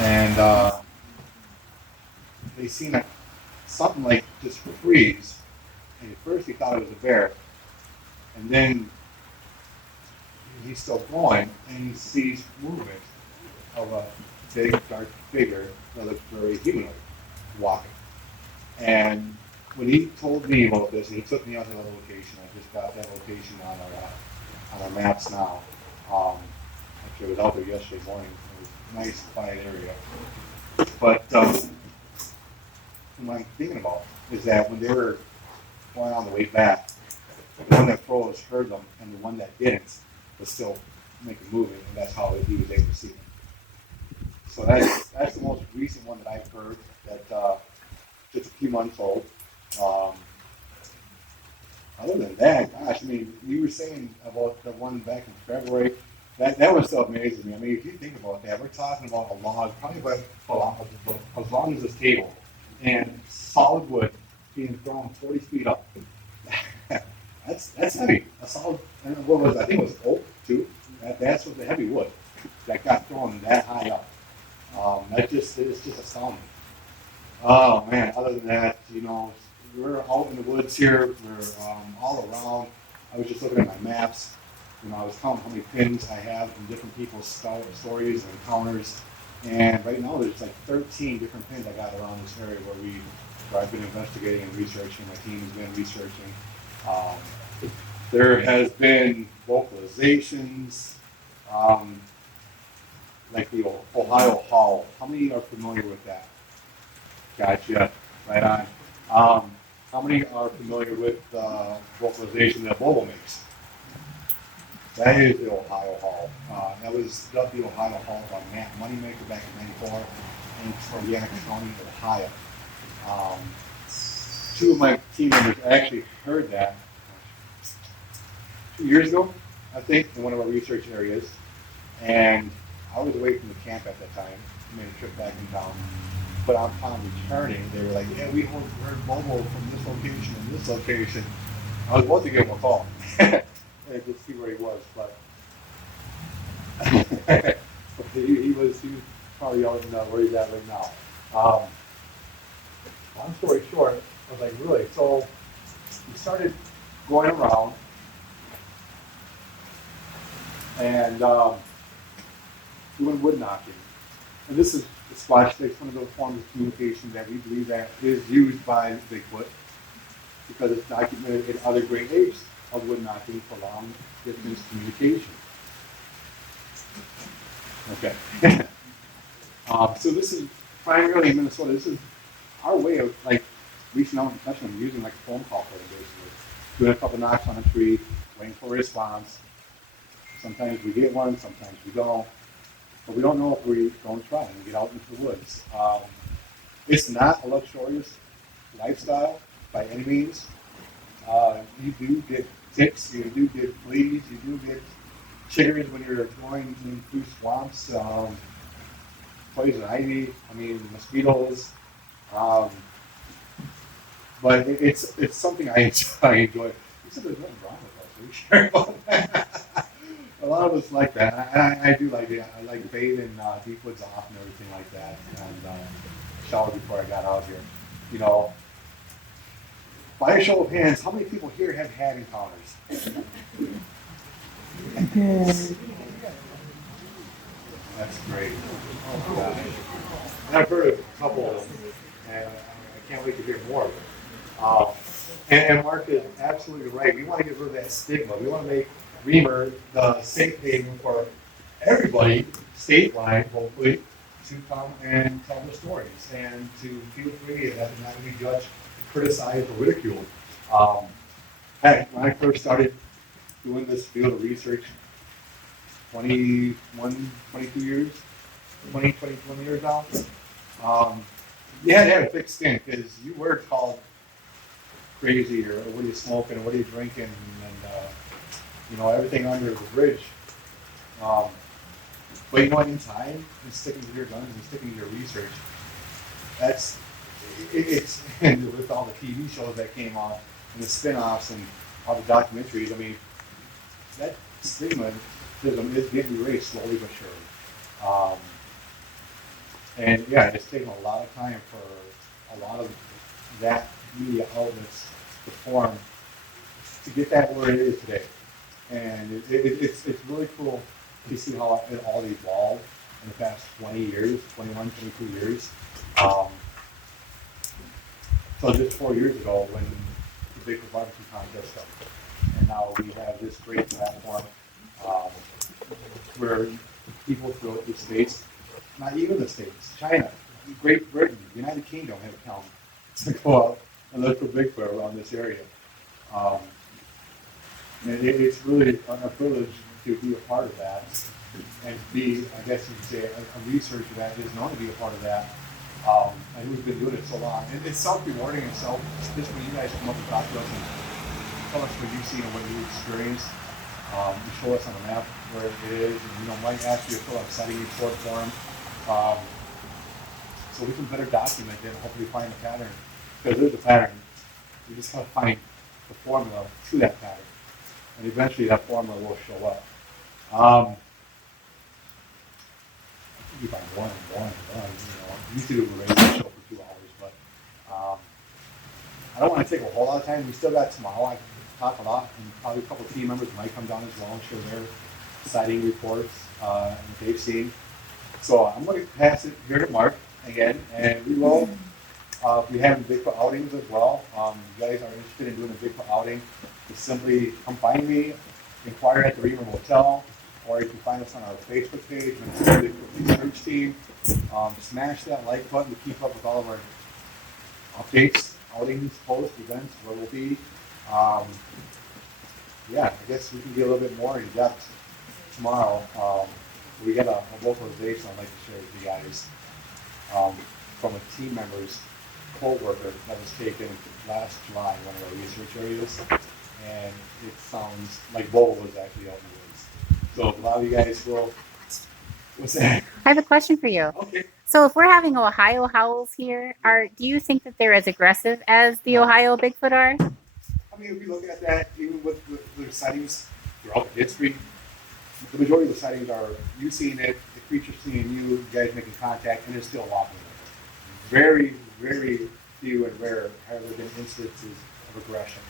and they seen something like just freeze. And at first he thought it was a bear, and then he's still going, and he sees movement of a big, dark figure that looks very humanoid walking. And when he told me about this, and he took me out to the location, I just got that location on our maps now. Actually, I was out there yesterday morning. It was a nice, quiet area. But what I'm thinking about is that when they were going on the way back, the one that froze heard them, and the one that didn't was still making movement, and that's how he was able to see them. So that's the most recent one that I've heard, that just a few months old. Other than that, gosh, I mean, you were saying about the one back in February. That was so amazing to me. I mean, if you think about that, we're talking about a log, probably about as long as this table, and solid wood being thrown 40 feet up. That's heavy. A solid, what was it? I think it was oak too. That's what the heavy wood that got thrown that high up. It's just astounding. Oh man! Other than that, we're out in the woods here. We're all around. I was just looking at my maps. I was counting how many pins I have from different people's stories and encounters. And right now, there's like 13 different pins I got around this area where I've been investigating and researching. My team has been researching. There has been vocalizations, like the Ohio Howl. How many are familiar with that? Gotcha. Right on. How many are familiar with the vocalization that Bobo makes? That is the Ohio Howl. That was the Ohio Howl by Matt Moneymaker back in '94 in Indiana County, Ohio. Two of my team members actually heard that 2 years ago, I think, in one of our research areas. And I was away from the camp at that time. I made a trip back in town. But upon returning, they were like, yeah, we heard Bobo from this location and this location. I was about to give him a call and just see where he was, but he was probably out in where he's at right now. Long story short, I was like, really? So we started going around and doing wood knocking. And this is the squatch stick, one of those forms of communication that we believe that is used by Bigfoot because it's documented in other great apes of wood knocking for long distance communication. Okay. So this is primarily in Minnesota. This is our way of like reaching out and touching them, using like a phone call for them basically. Doing a couple knocks on a tree, waiting for a response. Sometimes we get one, sometimes we don't. But we don't know if we don't try and get out into the woods. It's not a luxurious lifestyle by any means. You do get ticks, you do get fleas, you do get chiggers when you're going through swamps, poison ivy, mosquitoes. But it's something I enjoy. You said there's nothing wrong with us. Are you sure about that? A lot of us like that. I do like it. I like bathing deep woods off and everything like that. And shower before I got out here. By a show of hands, how many people here have had encounters? That's great. Oh, gosh. And I've heard of a couple of them, and I can't wait to hear more of them. And Mark is absolutely right. We want to get rid of that stigma. We want to make Remer the safe haven for everybody, statewide, hopefully, to come and tell their stories and to feel free and not to be judged, criticized, or ridiculed. When I first started doing this field of research, 21 years now, you had to have a thick skin because you were called crazy or what are you smoking or what are you drinking and everything under the bridge. But in time and sticking to your guns and sticking to your research, it's and with all the TV shows that came on and the spin-offs and all the documentaries, that stigma is getting erased slowly but surely. And yeah, it's taken a lot of time for a lot of that media outlets to form to get that where it is today. And it's really cool to see how it all evolved in the past 20 years, 21, 22 years. Um, so just 4 years ago when the Bigfoot barbecue contest started. And now we have this great platform um, where people throughout the States, not even the States, China, Great Britain, United Kingdom have come to go out and look for Bigfoot around this area. Um, and it's really a privilege to be a part of that and be, I guess you could say, a researcher that is known to be a part of that. And who's been doing it so long. And it's self-rewarding itself, just when you guys come up and talk to us and tell us what you've seen and what you experienced. You show us on the map where it is, and might ask you to fill out a sighting report form, so we can better document it and hopefully find a pattern. Because there's a pattern, we just gotta find the formula to that pattern, and eventually that formula will show up. I think you find one. We used to do a radio show for 2 hours, but I don't want to take a whole lot of time. We still got tomorrow. I can talk a lot, and probably a couple of team members might come down as well and share their sighting reports and what they've seen. So I'm going to pass it here to Mark again, and we will be having Bigfoot outings as well. You guys are interested in doing a Bigfoot outing, just simply come find me, inquire at the Remer Hotel, or you can find us on our Facebook page and the Bigfoot Research Team. Smash that like button to keep up with all of our updates, outings, posts, events, where we'll be. Yeah, I guess we can get a little bit more in depth tomorrow. We got a vocalization I'd like to share with you guys from a team member's co-worker that was taken last July in one of our research areas, and it sounds like Bobo was actually out in the woods. So a lot of you guys will. What's that? I have a question for you. Okay. So if we're having Ohio howls here, do you think that they're as aggressive as the Ohio Bigfoot are? I mean, if we look at that, even with the sightings throughout history, the majority of the sightings are you seeing it, the creature seeing you guys making contact, and it's still walking away. Very, very few and rare have there been instances of aggression.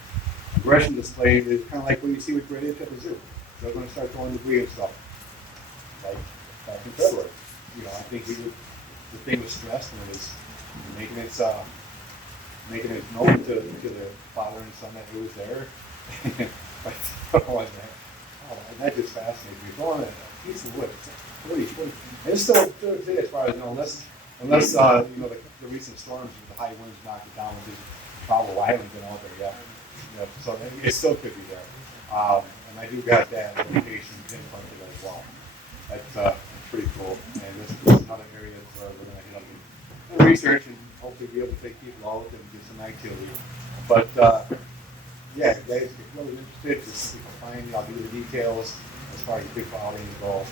Aggression displayed is kind of like what you see with great apes at the zoo. They're going to start throwing debris and stuff. Like back in February. I think the thing was stressed and it was making it known to the father and son that he was there. That just fascinates me. Throwing a piece of wood. It's still today as far as unless the recent storms with the high winds knocked it down, which is probably why I haven't been out there yet. So it still could be there. And I do got that location pinpointed as well. That's pretty cool. And this is another area where we're going to hit up and research and hopefully be able to take people out and do some activity. But yeah, guys, if you're really interested, just find me. I'll give you the details as far as the Bigfoot outings go.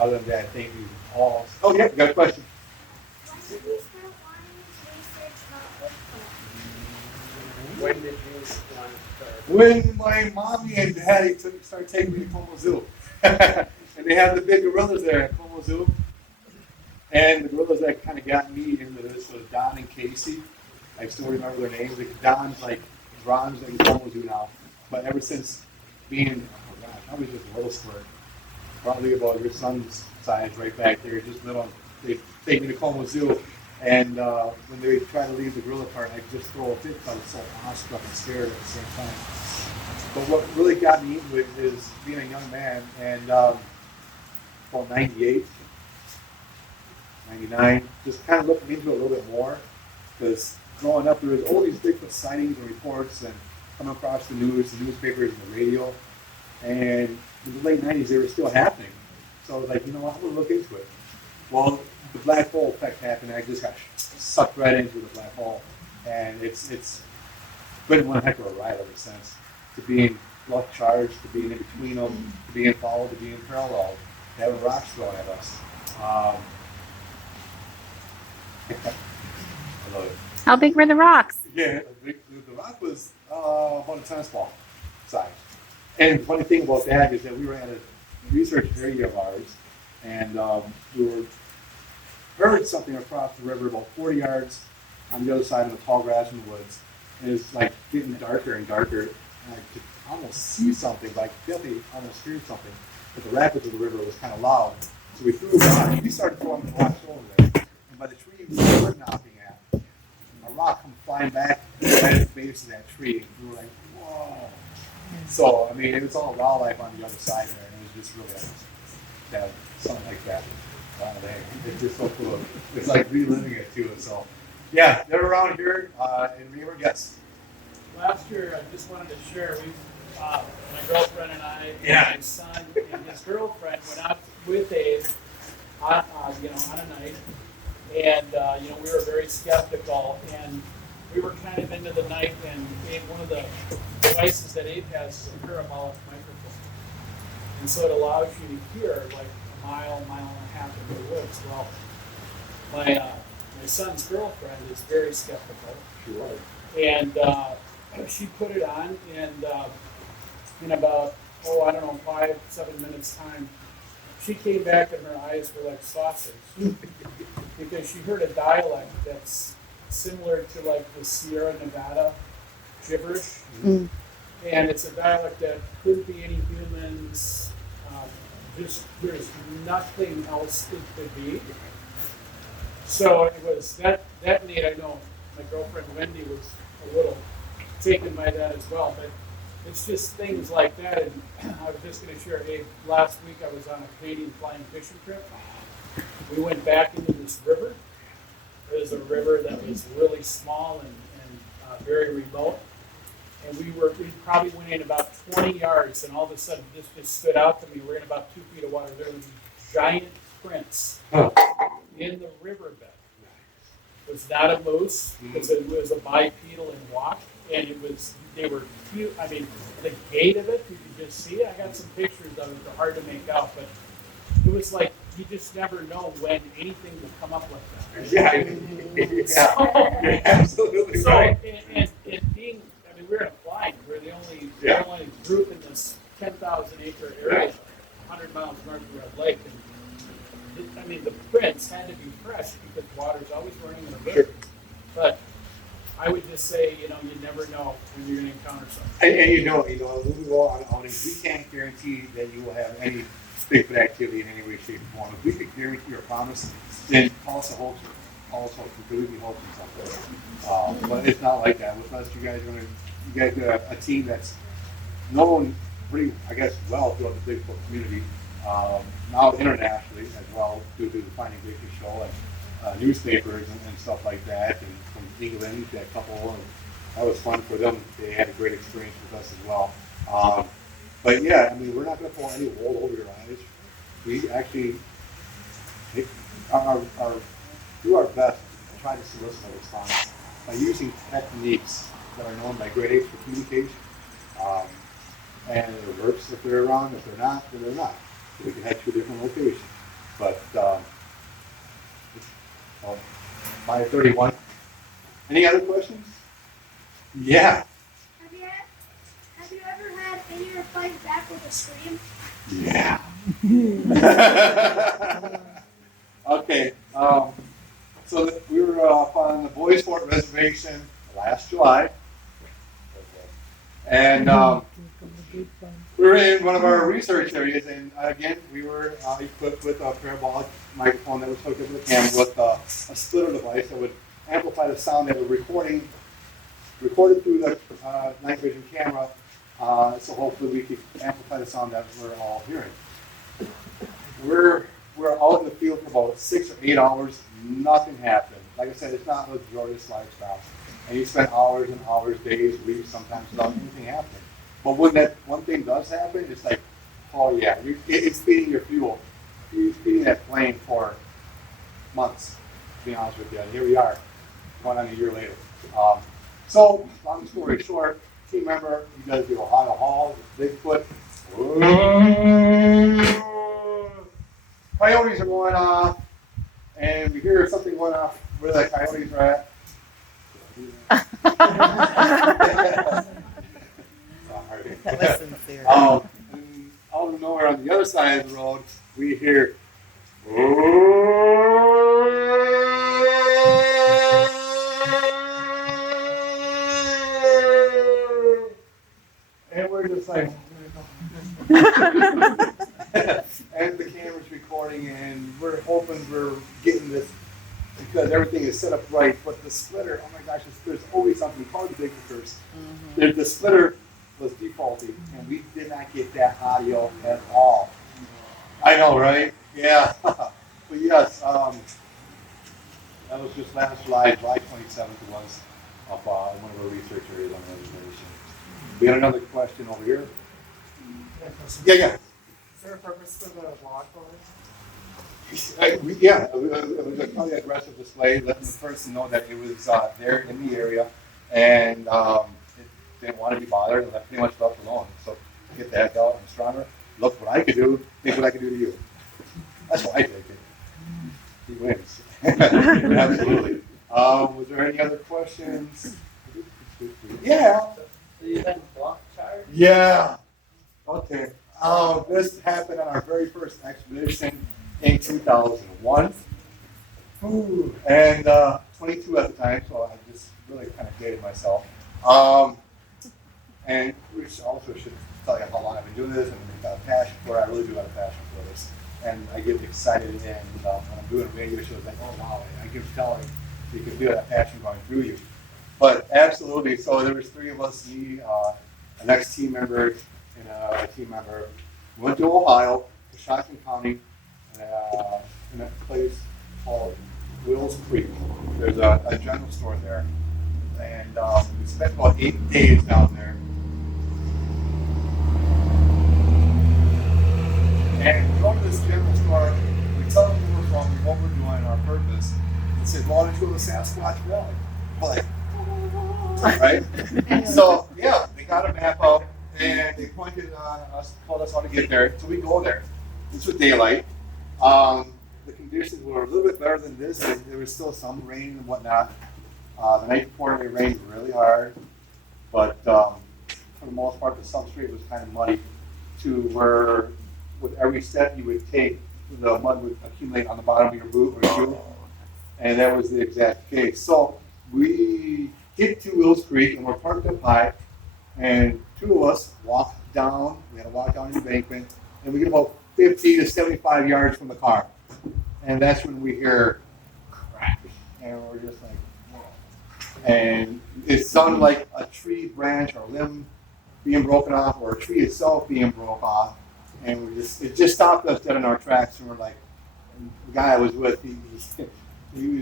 Other than that, thank you all. Oh yeah, we got a question. When did you start wanting to research about Bigfoot? When did you want to start? When my mommy and daddy started taking me to Como Zoo. And they had the big gorillas there at Como Zoo. And the gorillas that kind of got me into this was Don and Casey. I still remember their names. Don's like Ron's in Como Zoo now. But ever since being, oh gosh, I was just a little squirt. Probably about your son's size right back there, just little. They take me to Como Zoo. And when they try to leave the gorilla part, I just throw a fit because I was so awestruck and scared at the same time. But what really got me into it is being a young man, and about 98, 99, just kind of looking into it a little bit more, because growing up there was all these Bigfoot sightings and reports and coming across the news, the newspapers and the radio, and in the late 90s they were still happening. So I was like, I'm going to look into it. Well, the black hole effect happened, and I just got sucked right into the black hole, and it's been one heck of a ride ever since. To being luck charged, to being in between them, to being followed, to being parallel, to having rocks thrown at us. I love it. How big were the rocks? Yeah, the rock was about a tennis ball size. And the funny thing about that is that we were at a research area of ours, and we were heard something across the river about 40 yards on the other side of the tall grass in the woods. And it's like getting darker and darker. And I could almost see something, like definitely almost hear something. But the rapids of the river was kind of loud. So we threw a rock. We started throwing rocks over there. And by the tree we were knocking at, a rock come flying back right at the base of that tree. And we were like, whoa. So, I mean, it was all wildlife on the other side there. And it was just really awesome to have something like that. It's just so cool. It's like reliving it too. So, yeah, they're around here in Remer. Yes. Last year, I just wanted to share, my girlfriend and I, Yeah. my son and his girlfriend went out with Abe on a night. And, we were very skeptical. And we were kind of into the night. And Abe, one of the devices that Abe has is a parabolic microphone. And so it allows you to hear like a mile and a half into the woods. Well, my son's girlfriend is very skeptical. Sure. And she put it on, and in about, 5-7 minutes time, she came back and her eyes were like saucers. Because she heard a dialect that's similar to like the Sierra Nevada gibberish. Mm. And it's a dialect that couldn't be any humans. There's nothing else it could be. So it was that night. I know my girlfriend Wendy was a little taken by that as well. But it's just things like that. And I was just going to share. Hey, last week I was on a Canadian flying fishing trip. We went back into this river. It was a river that was really small and very remote. And we probably went in about 20 yards, and all of a sudden this just stood out to me. We're in about 2 feet of water. There were these giant prints in the riverbed. It was not a moose, because it was a bipedal and walk, and they were cute. I mean, the gait of it, you could just see it. I got some pictures of it. They're hard to make out, but it was like you just never know when anything will come up like that. Yeah. You're absolutely So, right. and being, I mean, we're in a flying. We're the only group in this 10,000 acre area, 100 miles north of Red Lake. And I mean, the prints had to be fresh because water's always running in the river. Sure. But I would just say, you never know when you're going to encounter something. And when we go on outings, we can't guarantee that you will have any Bigfoot activity in any way, shape, or form. If we could guarantee or promise, then call us a hoaxer. Call us a hoaxer, because we'd be hoaxing something. But it's not like that. With us, you guys got a team that's known pretty, I guess, well throughout the Bigfoot community. Now internationally as well, due to the Finding Bigfoot show and newspapers and stuff like that. And from England, that couple, that was fun for them. They had a great experience with us as well. But yeah, I mean, we're not going to pull any wool over your eyes. We actually do our best to try to solicit a response by using techniques that are known by grade A's for communication. And it works if they're around. If they're not, then they're not. So we can head to a different location. But 5:31. Any other questions? Yeah. Have you ever had any replies back with a scream? Yeah. Okay. So we were up on the Boys Fort Reservation last July, and we were in one of our research areas, and again, we were equipped with a parabolic microphone that was hooked up to the camera with a splitter device that would amplify the sound that we're recorded through the night vision camera, so hopefully we could amplify the sound that we're all hearing. We're out in the field for about 6 or 8 hours. Nothing happened. Like I said, it's not a luxurious lifestyle. And you spend hours and hours, days, weeks, sometimes without anything happening. But when that one thing does happen, it's like, oh yeah, it's feeding your fuel. You're feeding that flame for months, to be honest with you. And here we are, going on a year later. So, long story short, team member, you guys do Ohio Hall, Bigfoot. Coyotes are going off, and we hear something going off where the coyotes are at. That was sincere. And out of nowhere on the other side of the road, we hear because everything is set up right. But the splitter, oh my gosh, there's always something. We call it the Bigfoot curse. The splitter was defaulting, and we did not get that audio at all. I know, right? Yeah. But yes, that was just last July 27th it was, of one of our research areas on the reservation. We had another question over here. Yeah, yeah. Is there a purpose for the walk over? Yeah, it was a probably aggressive display, letting the person know that it was there in the area, and it didn't want to be bothered, and that pretty much left alone. So get the heck out, I'm stronger. Look what I could do. Think what I could do to you. That's why I take it. He wins. Absolutely. Was there any other questions? Yeah. So you been block charged? Yeah. Okay. This happened on our very first expedition in 2001. Ooh. And 22 at the time, so I just really kind of dated myself. And which also should tell you how long I've been doing this and I've got a passion for it. I really do have a passion for this. And I get excited and when I'm doing radio shows, like, oh wow, I can tell you can feel that passion going through you. But absolutely, so there was three of us, me, an ex-team member, and a team member. We went to Ohio, to Shoshone County, in a place called Wills Creek. There's a general store there. And we spent about 8 days down there. And we go to this general store, we tell them where we're from, what we're doing, our purpose. They said, well, why don't you go to Sasquatch Valley? We're like, right? So, yeah, they got a map out, and they pointed us, told us how to get there. So we go there. This was daylight. The conditions were a little bit better than this, and there was still some rain and whatnot. The night before, it rained really hard, but for the most part, the substrate was kind of muddy to where with every step you would take, the mud would accumulate on the bottom of your boot or shoe, and that was the exact case. So we get to Wills Creek, and we're parked up high, and two of us walk down. We had to walk down the embankment, and we get about 50 to 75 yards from the car, and that's when we hear crack, and we're just like, whoa. And it sounded like a tree branch or limb being broken off, or a tree itself being broke off, and it just stopped us dead in our tracks, and we're like, and the guy I was with, he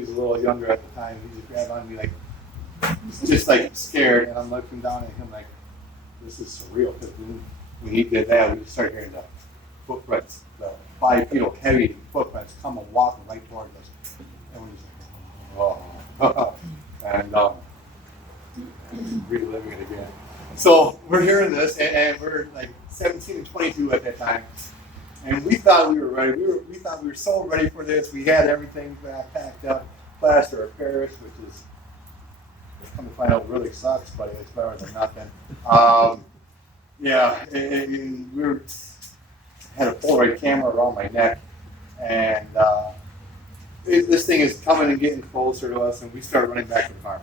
was a little younger at the time. He just grabbed on me like, just like scared, and I'm looking down at him like, this is surreal. Because when he did that, we just started hearing the footprints, the 5 feet of heavy footprints coming walking right towards us, and we're just like, oh, and reliving it again. So we're hearing this, and we're like 17 and 22 at that time, and we thought we were ready. We thought we were so ready for this. We had everything packed up, plaster of Paris, which is, come to find out, really sucks, but it's better than nothing. Yeah, and we had a Polaroid camera around my neck, and this thing is coming and getting closer to us, and we start running back to the car.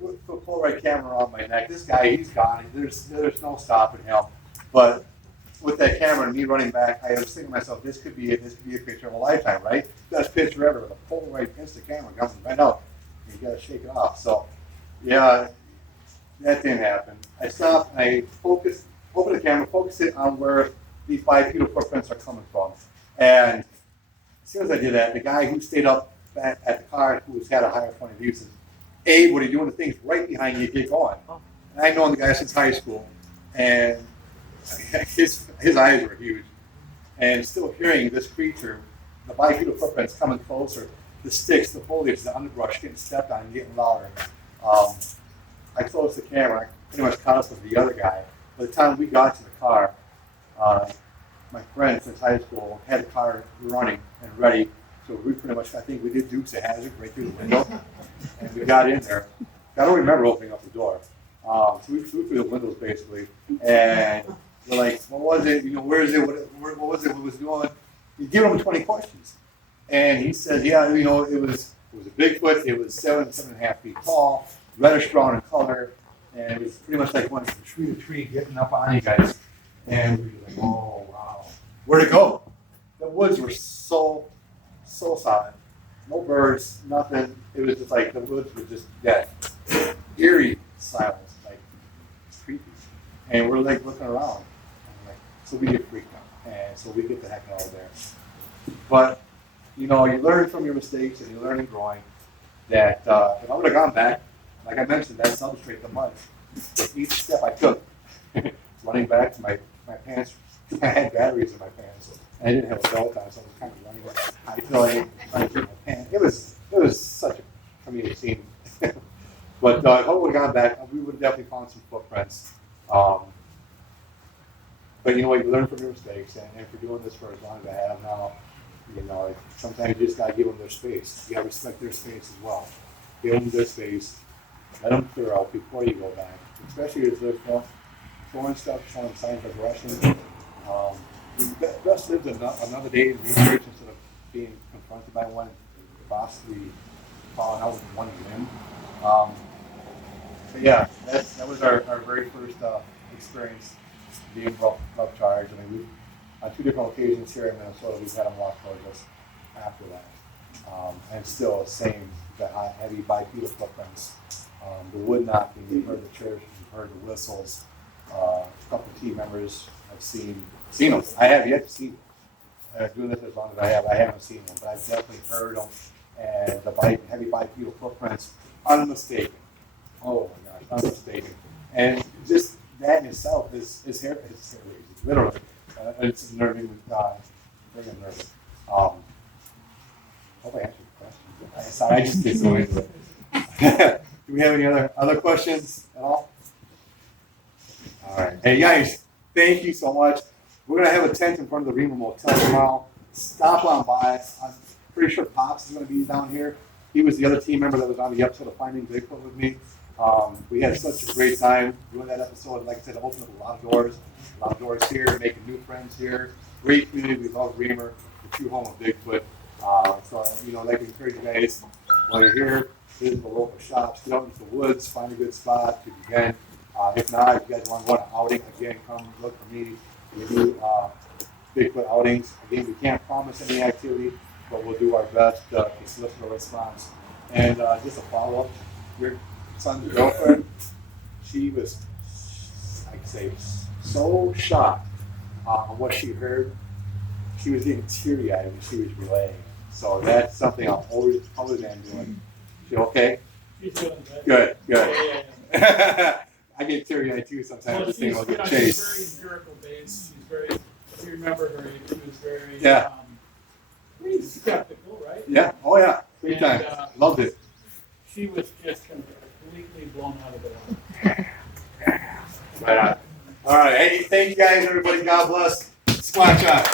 With the Polaroid camera on my neck, this guy, he's gone. There's no stopping him. But with that camera and me running back, I was thinking to myself, this could be a picture of a lifetime, right? Best picture ever with a Polaroid instant camera coming right out. You gotta shake it off. So, yeah, that didn't happen. I stopped and I focused, opened the camera, focused it on where these 5 feet of footprints are coming from. And as soon as I did that, the guy who stayed up back at the car, who had a higher point of view, says, Abe, what are you doing? The thing's right behind you. Get going. And I've known the guy since high school, and his eyes were huge. And still hearing this creature, the bipedal footprints coming closer, the sticks, the foliage, the underbrush getting stepped on and getting louder. I closed the camera. I pretty much caught up with the other guy. By the time we got to the car, my friend since high school had the car running and ready. So we pretty much, I think we did Dukes of Hazzard right through the window, and we got in there. I don't remember opening up the door. So we flew through the windows basically, and we're like, what was it? Where is it? What was it? What was it doing? You give him 20 questions, and he said, yeah, it was a Bigfoot. It was 7.5 feet tall, reddish brown in color, and it was pretty much like going from tree to tree, getting up on you guys. And we were like, oh wow, where'd it go? The woods were so so silent. No birds, nothing. It was just like the woods were just dead. Eerie silence, like creepy. And we're like looking around. And like, so we get freaked out. And so we get the heck out of there. But, you know, you learn from your mistakes and you learn in growing that if I would have gone back, like I mentioned, that substrate, the mud, with each step I took, running back to my pants, I had batteries in my pants. And I didn't have a belt on, so I was kind of running high filling, trying to keep my pants. It was such a comedic scene. But if I would have gone back, we would have definitely found some footprints. But you know what, you learn from your mistakes, and for doing this for as long as I have now, you know, like, sometimes you just gotta give them their space. You gotta respect their space as well. Give them their space, let them clear out before you go back, especially if they're throwing stuff, showing signs of aggression. Best lives another day in research instead of being confronted by one, possibly falling out with one limb. But yeah, that was our very first experience being love charged. I mean, on 2 different occasions here in Minnesota, we've had them walk towards us after that. And still the same, the heavy bipedal footprints, the wood knocking, you've heard the church, you've heard the whistles. A couple of team members have seen them. I have yet to see them. Doing this as long as I haven't seen them, but I've definitely heard them. And the heavy bipedal footprints, unmistaken. Oh my gosh, unmistaken. And just that in itself is hair raising, literally. It's nerving, very unnerving. Hope I answered the question. Sorry, I just get so into it. Do we have any other questions at all? All right. Hey guys, thank you so much. We're gonna have a tent in front of the Remer Motel tomorrow. Stop on by. I'm pretty sure Pops is gonna be down here. He was the other team member that was on the episode of Finding Bigfoot with me. We had such a great time doing that episode. Like I said, it opened up a lot of doors here, making new friends here. Great community. We love Remer, the true home of Bigfoot. So, you know, I'd like to encourage you guys while you're here, visit the local shops, get out into the woods, find a good spot to begin. If not, if you guys want to go on an outing, again, come look for me. We do Bigfoot outings. Again, we can't promise any activity, but we'll do our best to solicit a response. And just a follow-up, your son's girlfriend, she was, I'd say, so shocked on what she heard. She was getting teary-eyed when she was relaying. So that's something I'll always am doing. She okay? She's doing good. Good. Yeah. I get teary-eyed too sometimes. Well, This thing will get she's chased. very empirical based. She's very, if you remember her, she was very, pretty skeptical, right? Yeah. Oh yeah. Big time. Loved it. She was just completely blown out of the water. Right on. All right. Hey, thank you guys, everybody. God bless. Squatch on.